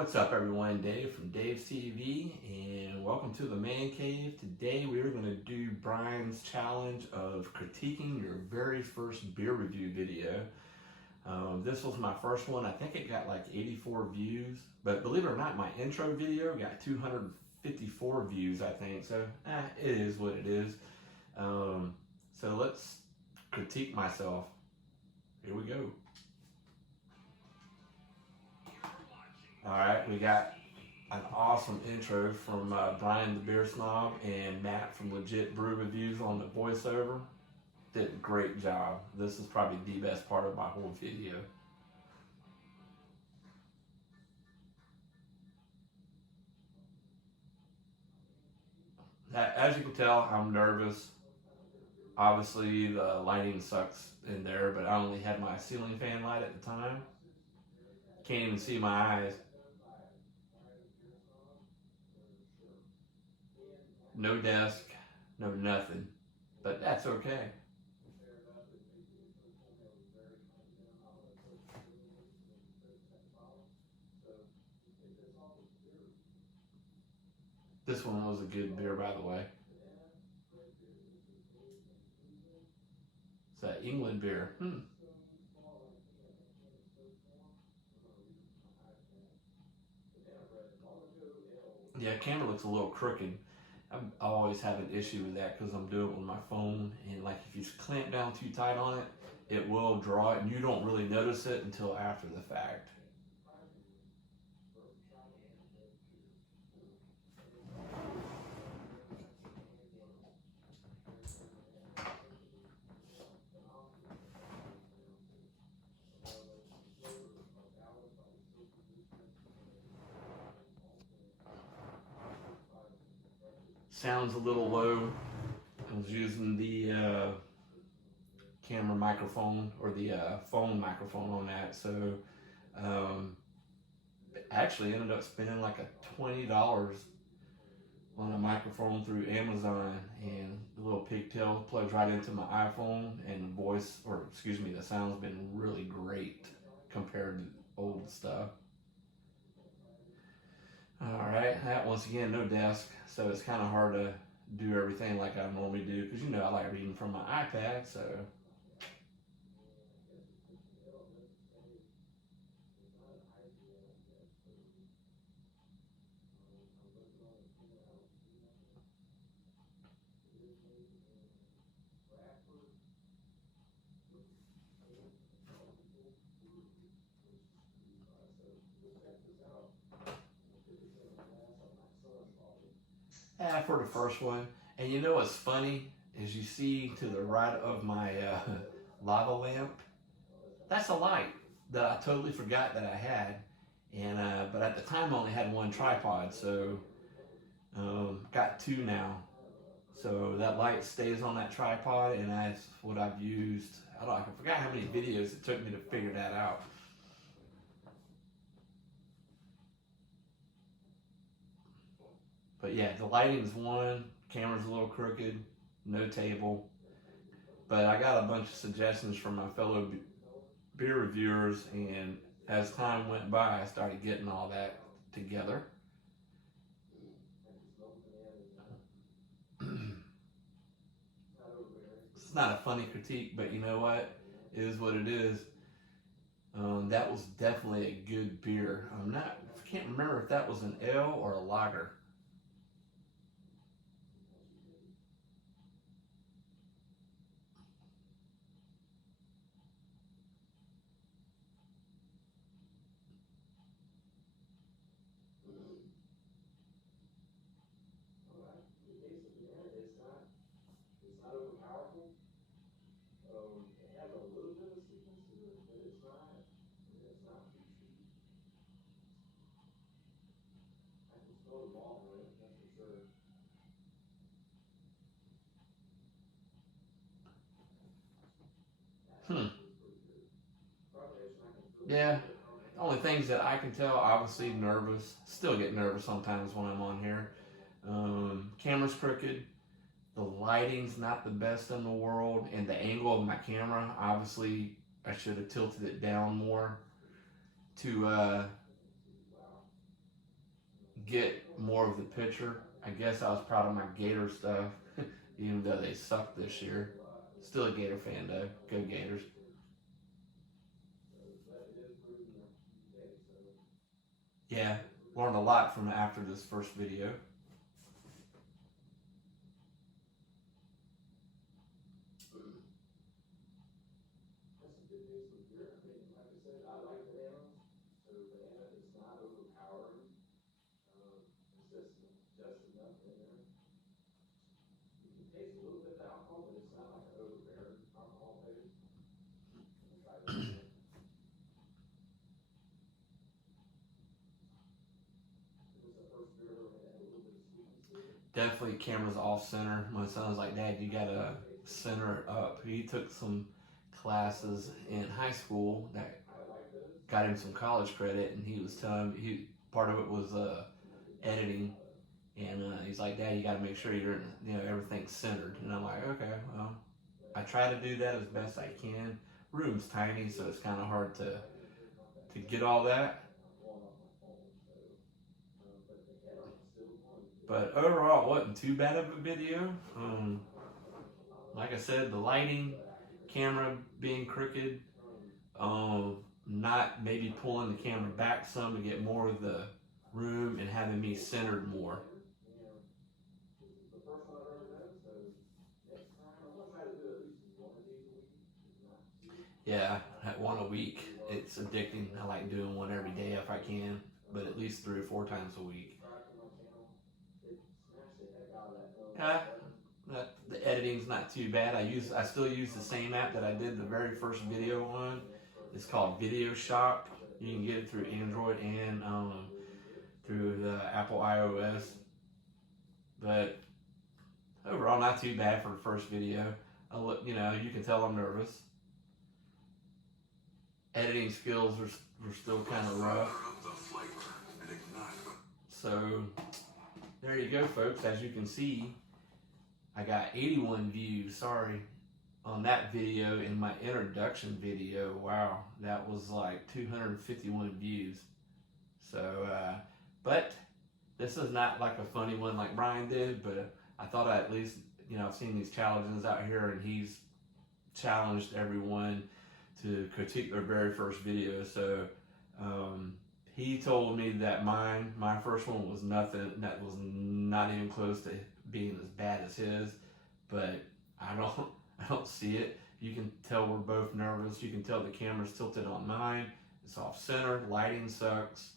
What's up everyone, Dave from Dave's TV, and welcome to the Man Cave. Today we are going to do Brian's challenge of critiquing your very first beer review video. This was my first one. I think it got like 84 views, but believe it or not, my intro video got 254 views, I think, so it is what it is. So let's critique myself. Here we go. Alright, we got an awesome intro from Brian the Beer Snob and Matt from Legit Brew Reviews on the voiceover. Did a great job. This is probably the best part of my whole video. As you can tell, I'm nervous. Obviously the lighting sucks in there, but I only had my ceiling fan light at the time. Can't even see my eyes. No desk, no nothing, but that's okay. This one was a good beer, by the way. It's that England beer. Yeah, camera looks a little crooked. I always have an issue with that because I'm doing it with my phone, and like if you clamp down too tight on it, it will draw it, and you don't really notice it until after the fact. Sounds a little low. I was using the camera microphone or the phone microphone on that, so actually ended up spending like a $20 on a microphone through Amazon, and the little pigtail plugs right into my iPhone, and the voice, or excuse me, the sound's been really great compared to old stuff. Alright, that once again, no desk, so it's kind of hard to do everything like I normally do, because you know I like reading from my iPad, so. For the first one, and you know what's funny is you see to the right of my lava lamp, that's a light that I totally forgot that I had, and but at the time I only had one tripod, so got two now. So that light stays on that tripod, and that's what I've used. I forgot how many videos it took me to figure that out. But yeah, the lighting's one, camera's a little crooked, no table. But I got a bunch of suggestions from my fellow beer reviewers, and as time went by, I started getting all that together. It's not a funny critique, but you know what? It is what it is. That was definitely a good beer. I can't remember if that was an ale or a lager. Yeah, the only things that I can tell, obviously nervous. Still get nervous sometimes when I'm on here. Camera's crooked. The lighting's not the best in the world, and the angle of my camera, obviously I should have tilted it down more to get more of the picture. I guess I was proud of my Gator stuff, even though they sucked this year. Still a Gator fan though. Go Gators. Yeah, learned a lot from after this first video. Definitely camera's off center. My son's like, Dad, you gotta center it up. He took some classes in high school that got him some college credit, and he was telling me part of it was editing, and he's like, Dad, you gotta make sure everything's centered. And I'm like, okay, well, I try to do that as best I can. Room's tiny, so it's kind of hard to get all that. But overall, it wasn't too bad of a video. Like I said, the lighting, camera being crooked, not maybe pulling the camera back some to get more of the room and having me centered more. Yeah, that one a week. It's addicting. I like doing one every day if I can, but at least 3 or 4 times a week. Yeah, the editing's not too bad. I still use the same app that I did the very first video on. It's called Video Shock. You can get it through Android and through the Apple iOS. But overall, not too bad for the first video. You can tell I'm nervous. Editing skills were still kind of rough. So there you go, folks. As you can see, I got 81 views, sorry, on that video. In my introduction video, wow, that was like 251 views. So, but this is not like a funny one like Brian did, but I thought I at least, I've seen these challenges out here, and he's challenged everyone to critique their very first video. So, he told me that my first one was nothing, that was not even close to being as bad as his, but I don't see it. You can tell we're both nervous. You can tell the camera's tilted on mine. It's off center. Lighting sucks.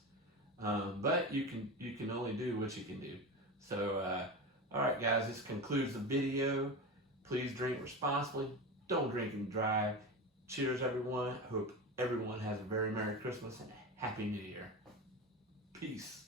But you can only do what you can do. So, all right, guys, this concludes the video. Please drink responsibly. Don't drink and drive. Cheers, everyone. Hope everyone has a very Merry Christmas and Happy New Year. Peace.